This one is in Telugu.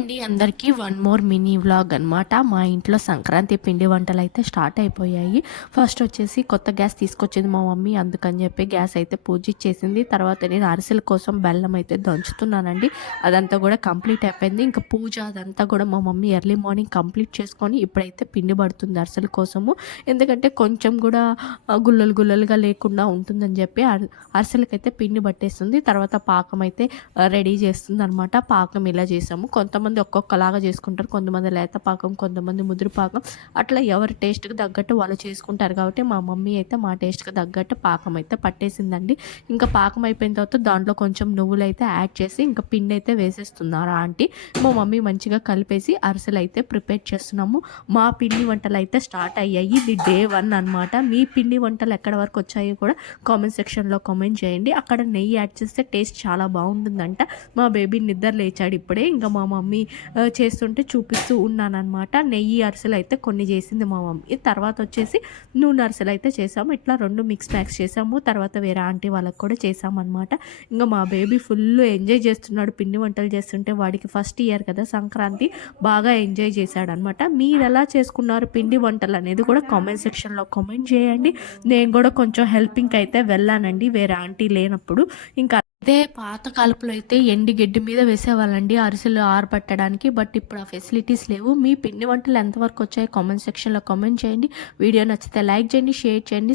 అండి అందరికీ వన్ మోర్ మినీ వ్లాగ్ అనమాట. మా ఇంట్లో సంక్రాంతి పిండి వంటలు అయితే స్టార్ట్ అయిపోయాయి. ఫస్ట్ వచ్చేసి కొత్త గ్యాస్ తీసుకొచ్చింది మా మమ్మీ. అందుకని చెప్పి గ్యాస్ అయితే పూజిచ్చేసింది. తర్వాత నేను అరిసెల కోసం బెల్లం అయితే దంచుతున్నానండి. అదంతా కూడా కంప్లీట్ అయిపోయింది. ఇంకా పూజ అదంతా కూడా మా మమ్మీ ఎర్లీ మార్నింగ్ కంప్లీట్ చేసుకొని ఇప్పుడైతే పిండి పడుతుంది అరిసెల కోసము. ఎందుకంటే కొంచెం కూడా గుల్లలు గుల్లలుగా లేకుండా ఉంటుందని చెప్పి అరిసెలకైతే పిండి పట్టేస్తుంది. తర్వాత పాకం అయితే రెడీ చేస్తుంది అనమాట. పాకం ఇలా చేసాము. కొంతమంది ఒక్కొక్కలాగా చేసుకుంటారు. కొంతమంది లేత పాకం, కొంతమంది ముదురు పాకం, అట్లా ఎవరి టేస్ట్కి తగ్గట్టు వాళ్ళు చేసుకుంటారు. కాబట్టి మా మమ్మీ అయితే మా టేస్ట్కి తగ్గట్టు పాకం అయితే పట్టేసిందండి. ఇంకా పాకం అయిపోయిన తర్వాత దాంట్లో కొంచెం నువ్వులు అయితే యాడ్ చేసి ఇంకా పిండి అయితే వేసేస్తున్నారు ఆంటీ. మా మమ్మీ మంచిగా కలిపేసి అరిసెలు అయితే ప్రిపేర్ చేస్తున్నాము. మా పిండి వంటలు అయితే స్టార్ట్ అయ్యాయి. ఇది డే 1 అనమాట. మీ పిండి వంటలు ఎక్కడ వరకు వచ్చాయో కూడా కామెంట్ సెక్షన్లో కామెంట్ చేయండి. అక్కడ నెయ్యి యాడ్ చేస్తే టేస్ట్ చాలా బాగుంటుందంట. మా బేబీ నిద్ర లేచాడు ఇప్పుడే. ఇంకా మా మమ్మీ చేస్తుంటే చూపిస్తూ ఉన్నానన్నమాట. నెయ్యి అరిసెలు అయితే కొన్ని చేసింది మా మమ్మీ. తర్వాత వచ్చేసి నూనె అరిసెలు అయితే చేసాము. ఇట్లా 2 మిక్స్ మ్యాక్స్ చేసాము. తర్వాత వేరే ఆంటీ వాళ్ళకి కూడా చేసామన్నమాట. ఇంకా మా బేబీ ఫుల్ ఎంజాయ్ చేస్తున్నాడు పిండి వంటలు చేస్తుంటే. వాడికి ఫస్ట్ ఇయర్ కదా సంక్రాంతి, బాగా ఎంజాయ్ చేశాడు అనమాట. మీరు ఎలా చేసుకున్నారు పిండి వంటలు అనేది కూడా కామెంట్ సెక్షన్లో కామెంట్ చేయండి. నేను కూడా కొంచెం హెల్పింగ్కి అయితే వెళ్ళానండి వేరే ఆంటీ లేనప్పుడు. ఇంకా అదే పాత కాలపులో అయితే ఎండి గడ్డి మీద వేసేవాళ్ళండి అరిసెలు ఆరబెట్టడానికి. బట్ ఇప్పుడు ఆ ఫెసిలిటీస్ లేవు. మీ పిండి వంటలు ఎంతవరకు వచ్చాయో కామెంట్ సెక్షన్లో కామెంట్ చేయండి. వీడియో నచ్చితే లైక్ చేయండి, షేర్ చేయండి.